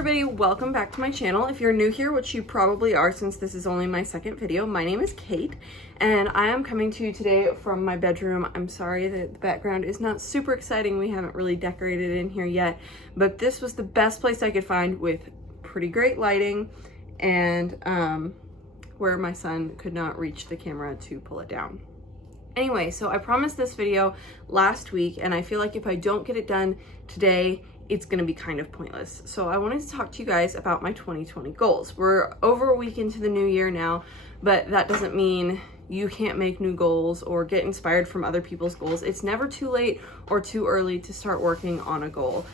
everybody, welcome back to my channel. If you're new here, which you probably are since this is only my second video, my name is Kate and I am coming to you today from my bedroom. I'm sorry that the background is not super exciting. We haven't really decorated in here yet, but this was the best place I could find with pretty great lighting and where my son could not reach the camera to pull it down. Anyway, so I promised this video last week and I feel like if I don't get it done today, it's gonna be kind of pointless. So I wanted to talk to you guys about my 2020 goals. We're over a week into the new year now, but that doesn't mean you can't make new goals or get inspired from other people's goals. It's never too late or too early to start working on a goal.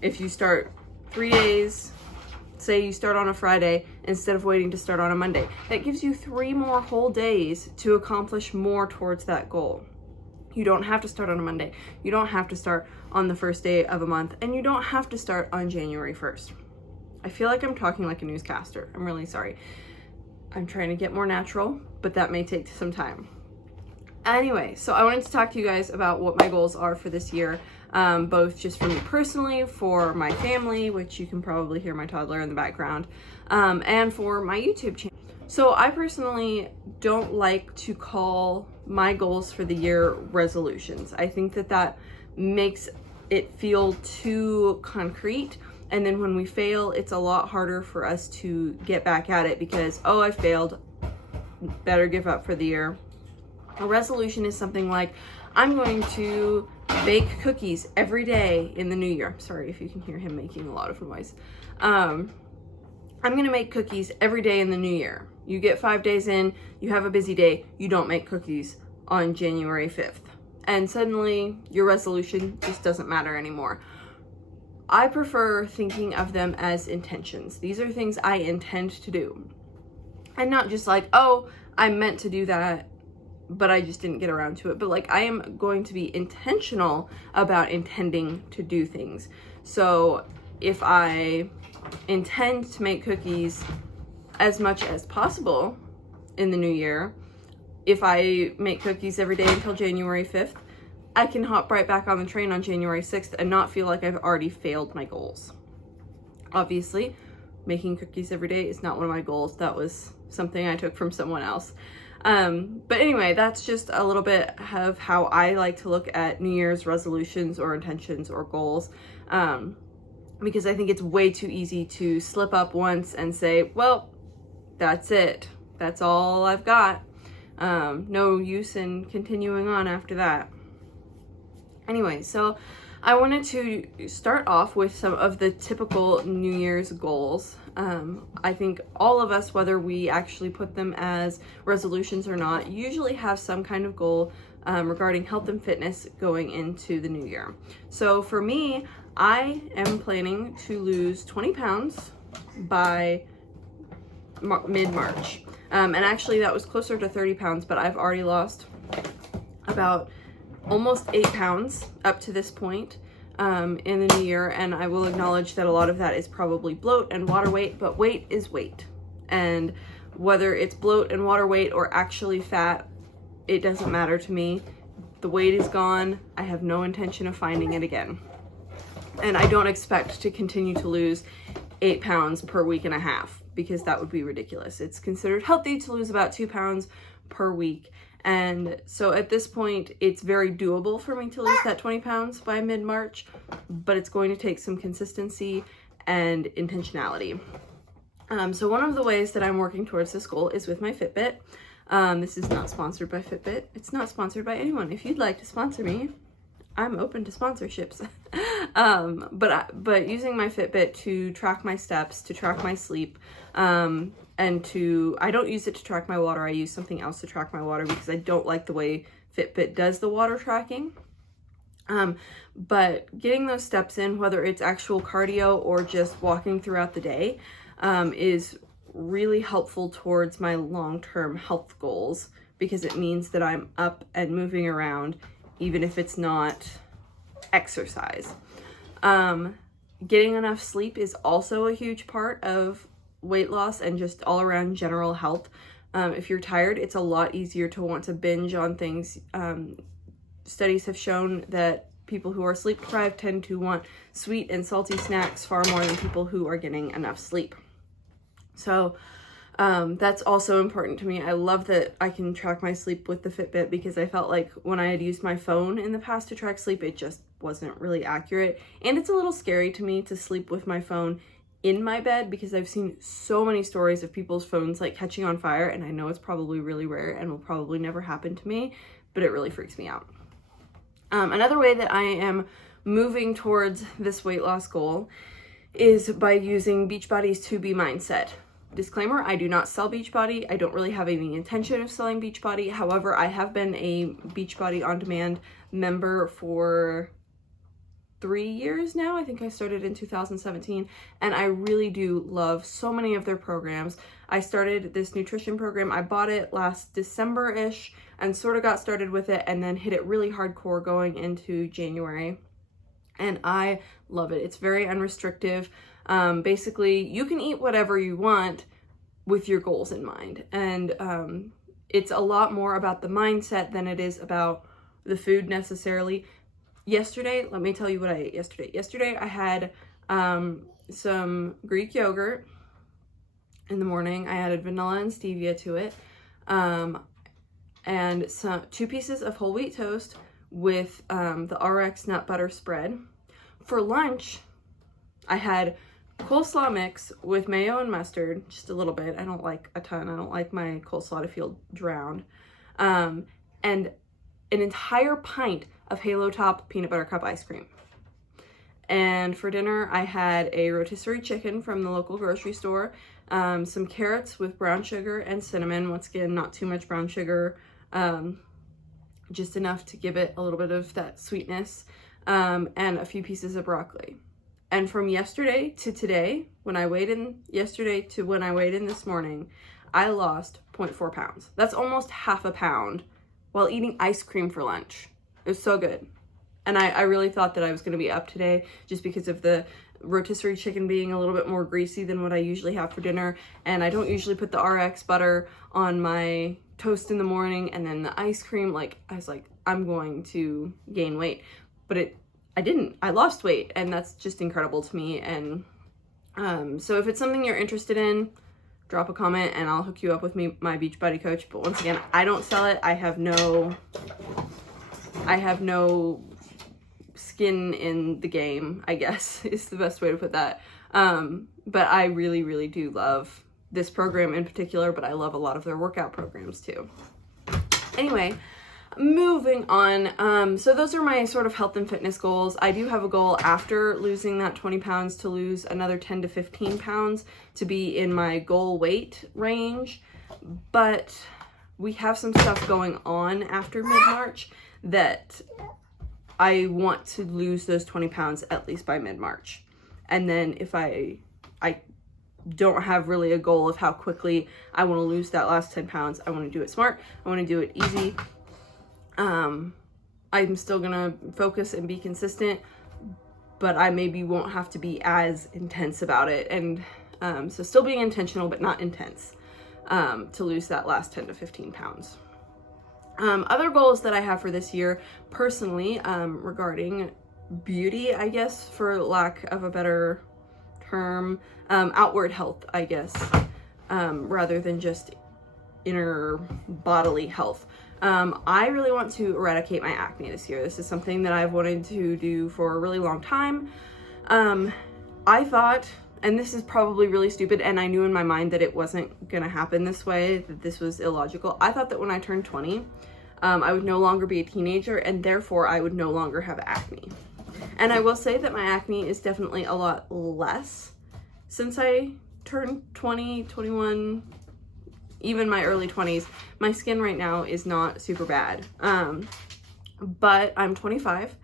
If you start 3 days, say you start on a Friday instead of waiting to start on a Monday, that gives you 3 more whole days to accomplish more towards that goal. You don't have to start on a Monday. You don't have to start on the first day of a month, and you don't have to start on January 1st. I feel like I'm talking like a newscaster. I'm really sorry. I'm trying to get more natural, but that may take some time. Anyway, so I wanted to talk to you guys about what my goals are for this year, both just for me personally, for my family, which you can probably hear my toddler in the background, and for my YouTube channel. So I personally don't like to call my goals for the year resolutions. I think that that makes it feel too concrete. And then when we fail, it's a lot harder for us to get back at it because, oh, I failed, better give up for the year. A resolution is something like, I'm going to bake cookies every day in the new year. Sorry if you can hear him making a lot of noise. I'm gonna make cookies every day in the new year. You get 5 days in, you have a busy day, you don't make cookies on January 5th. And suddenly your resolution just doesn't matter anymore. I prefer thinking of them as intentions. These are things I intend to do. And not just like, oh, I meant to do that, but I just didn't get around to it. But like, I am going to be intentional about intending to do things. So if I intend to make cookies as much as possible in the new year, if I make cookies every day until January 5th, I can hop right back on the train on January 6th and not feel like I've already failed my goals. Obviously, making cookies every day is not one of my goals. That was something I took from someone else. But anyway, that's just a little bit of how I like to look at New Year's resolutions or intentions or goals. Because I think it's way too easy to slip up once and say, well, that's it. That's all I've got. No use in continuing on after that. Anyway, so I wanted to start off with some of the typical New Year's goals. I think all of us, whether we actually put them as resolutions or not, usually have some kind of goal regarding health and fitness going into the new year. So for me, I am planning to lose 20 pounds by mid-March. And actually that was closer to 30 pounds, but I've already lost about almost 8 pounds up to this point in the new year. And I will acknowledge that a lot of that is probably bloat and water weight, but weight is weight. And whether it's bloat and water weight or actually fat, it doesn't matter to me. The weight is gone. I have no intention of finding it again. And I don't expect to continue to lose 8 pounds per week and a half because that would be ridiculous. It's considered healthy to lose about 2 pounds per week. And so at this point, it's very doable for me to lose that 20 pounds by mid-March, but it's going to take some consistency and intentionality. So one of the ways that I'm working towards this goal is with my Fitbit. This is not sponsored by Fitbit. It's not sponsored by anyone. If you'd like to sponsor me, I'm open to sponsorships. But using my Fitbit to track my steps, to track my sleep, and I don't use it to track my water. I use something else to track my water because I don't like the way Fitbit does the water tracking. But getting those steps in, whether it's actual cardio or just walking throughout the day, is really helpful towards my long-term health goals because it means that I'm up and moving around even if it's not exercise. Getting enough sleep is also a huge part of weight loss and just all around general health. If you're tired, it's a lot easier to want to binge on things. Studies have shown that people who are sleep deprived tend to want sweet and salty snacks far more than people who are getting enough sleep. So that's also important to me. I love that I can track my sleep with the Fitbit, because I felt like when I had used my phone in the past to track sleep, it just wasn't really accurate. And it's a little scary to me to sleep with my phone in my bed, because I've seen so many stories of people's phones like catching on fire, and I know it's probably really rare and will probably never happen to me, but it really freaks me out. Another way that I am moving towards this weight loss goal is by using Beachbody's 2B Mindset. Disclaimer, I do not sell Beachbody. I don't really have any intention of selling Beachbody. However, I have been a Beachbody On Demand member for 3 years now. I think I started in 2017, and I really do love so many of their programs. I started this nutrition program. I bought it last December-ish and sort of got started with it, and then hit it really hardcore going into January. And I love it. It's very unrestrictive. Basically, you can eat whatever you want with your goals in mind. And it's a lot more about the mindset than it is about the food necessarily. Yesterday, let me tell you what I ate yesterday. Yesterday, I had some Greek yogurt in the morning. I added vanilla and stevia to it. And 2 pieces of whole wheat toast with the RX nut butter spread. For lunch, I had coleslaw mix with mayo and mustard, just a little bit. I don't like a ton. I don't like my coleslaw to feel drowned. And an entire pint of Halo Top peanut butter cup ice cream. And for dinner, I had a rotisserie chicken from the local grocery store, some carrots with brown sugar and cinnamon. Once again, not too much brown sugar, just enough to give it a little bit of that sweetness, and a few pieces of broccoli. And from yesterday to today, when I weighed in yesterday to when I weighed in this morning, I lost 0.4 pounds. That's almost half a pound while eating ice cream for lunch. It was so good. And I really thought that I was going to be up today just because of the rotisserie chicken being a little bit more greasy than what I usually have for dinner. And I don't usually put the RX butter on my toast in the morning, and then the ice cream, like, I was like, I'm going to gain weight. But I didn't. I lost weight, and that's just incredible to me. And so if it's something you're interested in, drop a comment and I'll hook you up with my Beachbody coach. But once again, I don't sell it. I have no skin in the game, I guess, is the best way to put that. But I really, really do love this program in particular, but I love a lot of their workout programs too. Anyway, moving on. So those are my sort of health and fitness goals. I do have a goal after losing that 20 pounds to lose another 10 to 15 pounds to be in my goal weight range. But we have some stuff going on after mid-March that I want to lose those 20 pounds at least by mid-March. And then if I don't have really a goal of how quickly I want to lose that last 10 pounds, I want to do it smart. I want to do it easy. I'm still going to focus and be consistent, but I maybe won't have to be as intense about it. And so still being intentional, but not intense, to lose that last 10 to 15 pounds. Other goals that I have for this year, personally, regarding beauty, I guess, for lack of a better term, outward health, I guess, rather than just inner bodily health. I really want to eradicate my acne this year. This is something that I've wanted to do for a really long time. I thought, and this is probably really stupid, and I knew in my mind that it wasn't gonna happen this way, that this was illogical. I thought that when I turned 20, I would no longer be a teenager, and therefore I would no longer have acne. And I will say that my acne is definitely a lot less since I turned 20, 21, even my early 20s. My skin right now is not super bad, but I'm 25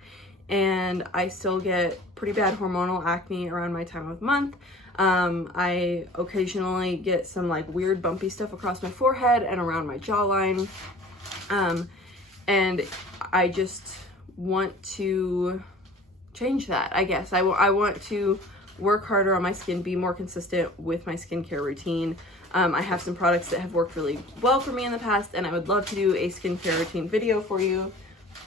and I still get pretty bad hormonal acne around my time of month. I occasionally get some like weird bumpy stuff across my forehead and around my jawline, and I just want to change that, I guess. I want to work harder on my skin, be more consistent with my skincare routine. I have some products that have worked really well for me in the past, and I would love to do a skincare routine video for you.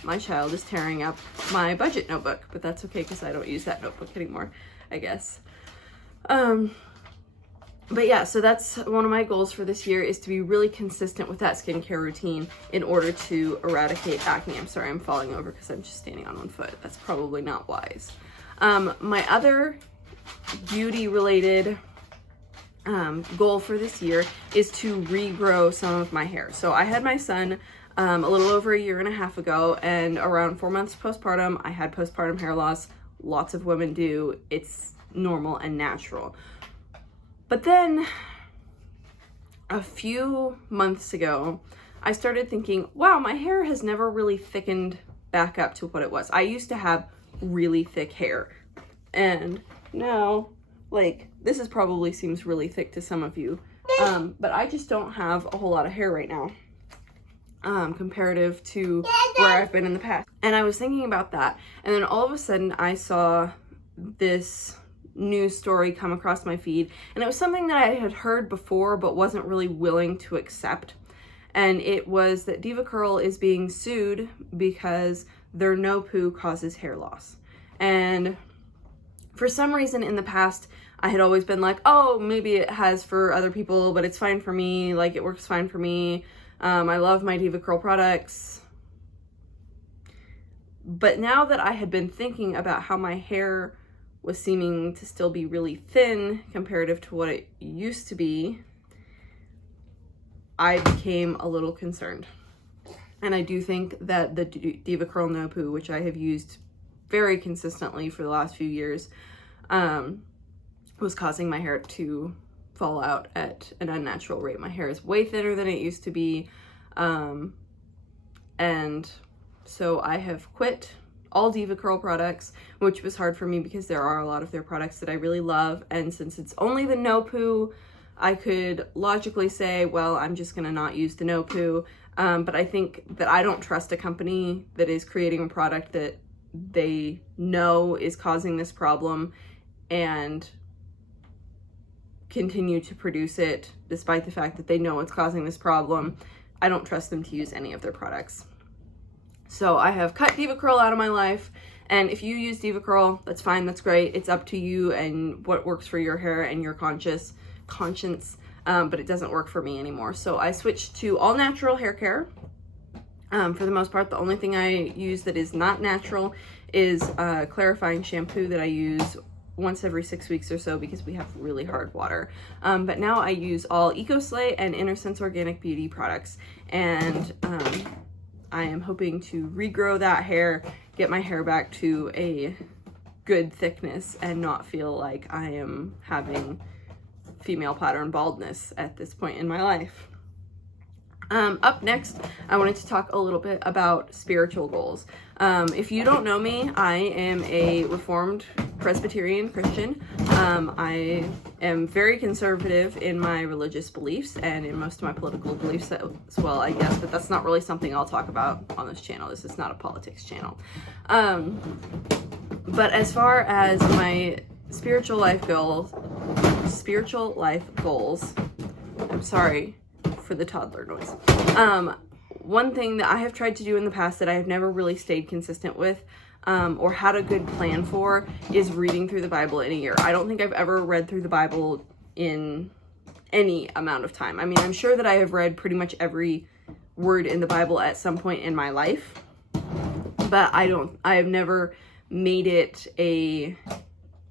my child is tearing up my budget notebook, but that's okay because I don't use that notebook anymore, I guess. But yeah, so that's one of my goals for this year, is to be really consistent with that skincare routine in order to eradicate acne. I'm sorry, I'm falling over because I'm just standing on one foot. That's probably not wise. My other beauty related goal for this year is to regrow some of my hair. So I had my son a little over 1.5 years ago, and around 4 months postpartum, I had postpartum hair loss. Lots of women do. It's normal and natural. But then a few months ago, I started thinking, wow, my hair has never really thickened back up to what it was. I used to have really thick hair, and now, like, this is probably seems really thick to some of you, but I just don't have a whole lot of hair right now, comparative to where I've been in the past. And I was thinking about that, and then all of a sudden I saw this news story come across my feed, and it was something that I had heard before but wasn't really willing to accept. And it was that DevaCurl is being sued because their no poo causes hair loss. And for some reason in the past, I had always been like, oh, maybe it has for other people, but it's fine for me. Like, it works fine for me. I love my DevaCurl products. But now that I had been thinking about how my hair was seeming to still be really thin comparative to what it used to be, I became a little concerned. And I do think that the DevaCurl No Poo, which I have used very consistently for the last few years, was causing my hair to fall out at an unnatural rate. My hair is way thinner than it used to be. And so I have quit all DevaCurl products, which was hard for me because there are a lot of their products that I really love. And since it's only the no poo, I could logically say, well, I'm just gonna not use the no poo. But I think that I don't trust a company that is creating a product that they know is causing this problem and continue to produce it despite the fact that they know it's causing this problem. I don't trust them to use any of their products. So I have cut DevaCurl out of my life, and if you use DevaCurl, that's fine, that's great. It's up to you and what works for your hair and your conscience, but it doesn't work for me anymore. So I switched to all natural hair care. For the most part, the only thing I use that is not natural is clarifying shampoo that I use once every 6 weeks or so because we have really hard water. But now I use all EcoSlay and InnerSense Organic Beauty products, and I am hoping to regrow that hair, get my hair back to a good thickness, and not feel like I am having female pattern baldness at this point in my life. Up next, I wanted to talk a little bit about spiritual goals. If you don't know me, I am a Reformed Presbyterian Christian. I am very conservative in my religious beliefs and in most of my political beliefs as well, I guess, but that's not really something I'll talk about on this channel. This is not a politics channel. But as far as my spiritual life goals, I'm sorry for the toddler noise. One thing that I have tried to do in the past that I have never really stayed consistent with, or had a good plan for, is reading through the Bible in a year. I don't think I've ever read through the Bible in any amount of time. I mean, I'm sure that I have read pretty much every word in the Bible at some point in my life, but I have never made it a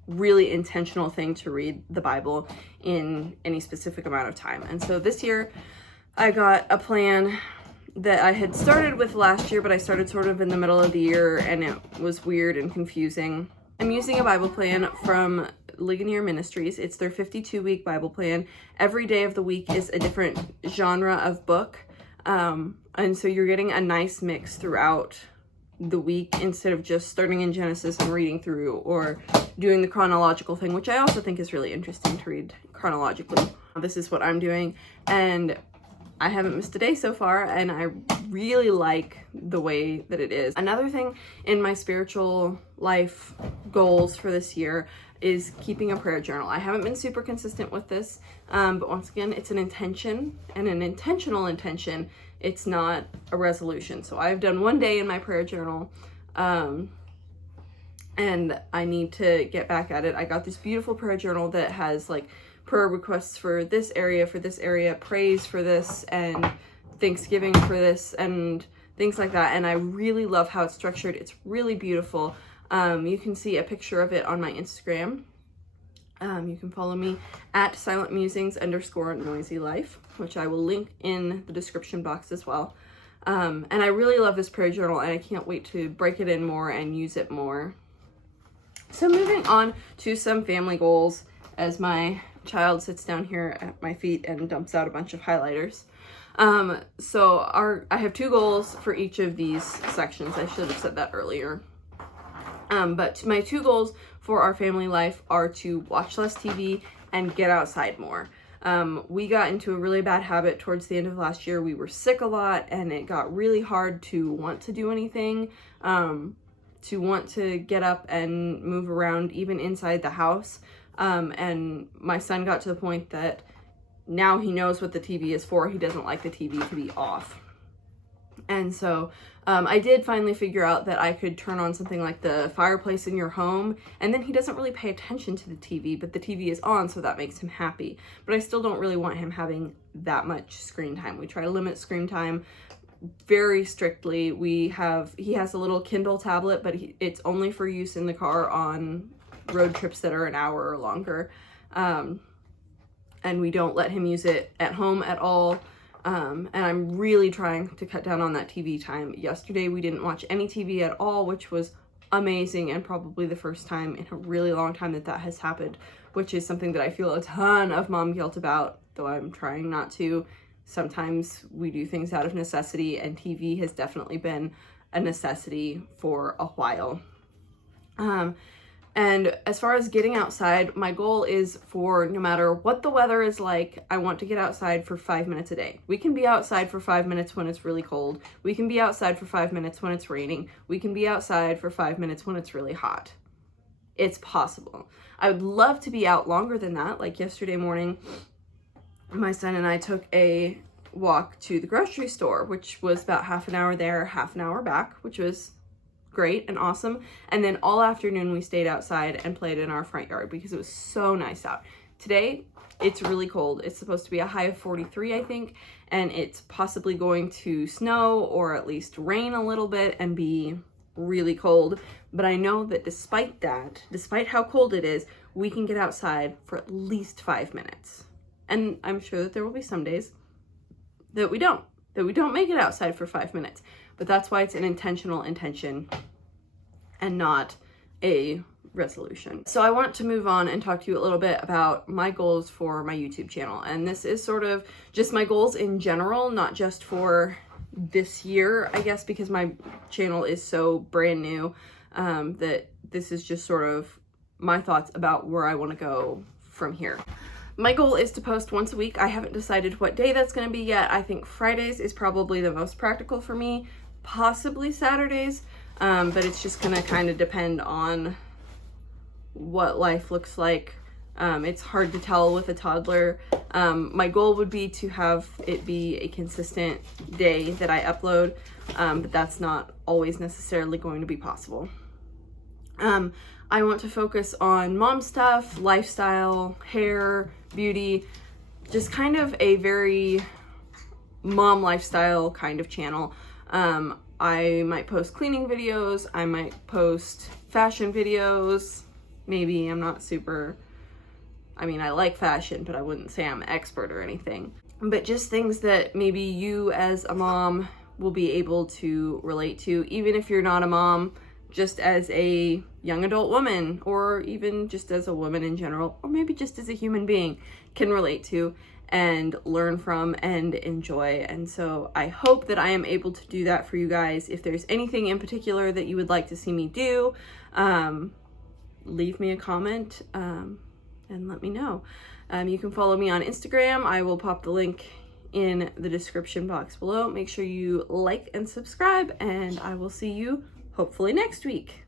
really intentional thing to read the Bible in any specific amount of time. And so this year I got a plan that I had started with last year, but I started sort of in the middle of the year and it was weird and confusing. I'm using a Bible plan from Ligonier Ministries. It's their 52-week Bible plan. Every day of the week is a different genre of book. And so you're getting a nice mix throughout the week instead of just starting in Genesis and reading through, or doing the chronological thing, which I also think is really interesting to read chronologically. This is what I'm doing. And I haven't missed a day so far, and I really like the way that it is. Another thing in my spiritual life goals for this year is keeping a prayer journal. I haven't been super consistent with this, but once again, it's an intention, and an intentional intention. It's not a resolution. So I've done one day in my prayer journal, and I need to get back at it. I got this beautiful prayer journal that has like prayer requests for this area, praise for this, and Thanksgiving for this, and things like that. And I really love how it's structured. It's really beautiful. You can see a picture of it on my Instagram. You can follow me at silentmusings_noisylife, which I will link in the description box as well. And I really love this prayer journal, and I can't wait to break it in more and use it more. So moving on to some family goals, as my child sits down here at my feet and dumps out a bunch of highlighters. I have 2 goals for each of these sections. I should have said that earlier. But my 2 goals for our family life are to watch less TV and get outside more. We got into a really bad habit towards the end of last year. We were sick a lot, and it got really hard to want to do anything, to want to get up and move around even inside the house. And my son got to the point that now he knows what the TV is for. He doesn't like the TV to be off. And so I did finally figure out that I could turn on something like the fireplace in your home, and then he doesn't really pay attention to the TV, but the TV is on, so that makes him happy. But I still don't really want him having that much screen time. We try to limit screen time very strictly. He has a little Kindle tablet, but it's only for use in the car on road trips that are an hour or longer. And we don't let him use it at home at all. And I'm really trying to cut down on that TV time. Yesterday, we didn't watch any TV at all, which was amazing, and probably the first time in a really long time that has happened, which is something that I feel a ton of mom guilt about, though I'm trying not to. Sometimes we do things out of necessity, and TV has definitely been a necessity for a while. And as far as getting outside, my goal is for no matter what the weather is like, I want to get outside for 5 minutes a day. We can be outside for 5 minutes when it's really cold. We can be outside for 5 minutes when it's raining. We can be outside for 5 minutes when it's really hot. It's possible. I would love to be out longer than that. Like yesterday morning, my son and I took a walk to the grocery store, which was about half an hour there, half an hour back, which was great and awesome. And then all afternoon we stayed outside and played in our front yard because it was so nice out. Today, it's really cold. It's supposed to be a high of 43, I think, and it's possibly going to snow or at least rain a little bit and be really cold. But I know that despite how cold it is, we can get outside for at least 5 minutes. And I'm sure that there will be some days that we don't make it outside for 5 minutes. But that's why it's an intentional intention and not a resolution. So I want to move on and talk to you a little bit about my goals for my YouTube channel. And this is sort of just my goals in general, not just for this year, I guess, because my channel is so brand new, that this is just sort of my thoughts about where I want to go from here. My goal is to post once a week. I haven't decided what day that's going to be yet. I think Fridays is probably the most practical for me, possibly Saturdays, but it's just going to kind of depend on what life looks like. It's hard to tell with a toddler. My goal would be to have it be a consistent day that I upload, but that's not always necessarily going to be possible. I want to focus on mom stuff, lifestyle, hair, beauty, just kind of a very mom lifestyle kind of channel. I might post cleaning videos, I might post fashion videos, maybe. I'm not super, I mean, I like fashion, but I wouldn't say I'm an expert or anything. But just things that maybe you as a mom will be able to relate to, even if you're not a mom, just as a young adult woman, or even just as a woman in general, or maybe just as a human being can relate to and learn from and enjoy. And so I hope that I am able to do that for you guys. If there's anything in particular that you would like to see me do, leave me a comment and let me know. You can follow me on Instagram. I will pop the link in the description box below. Make sure you like and subscribe, and I will see you hopefully next week.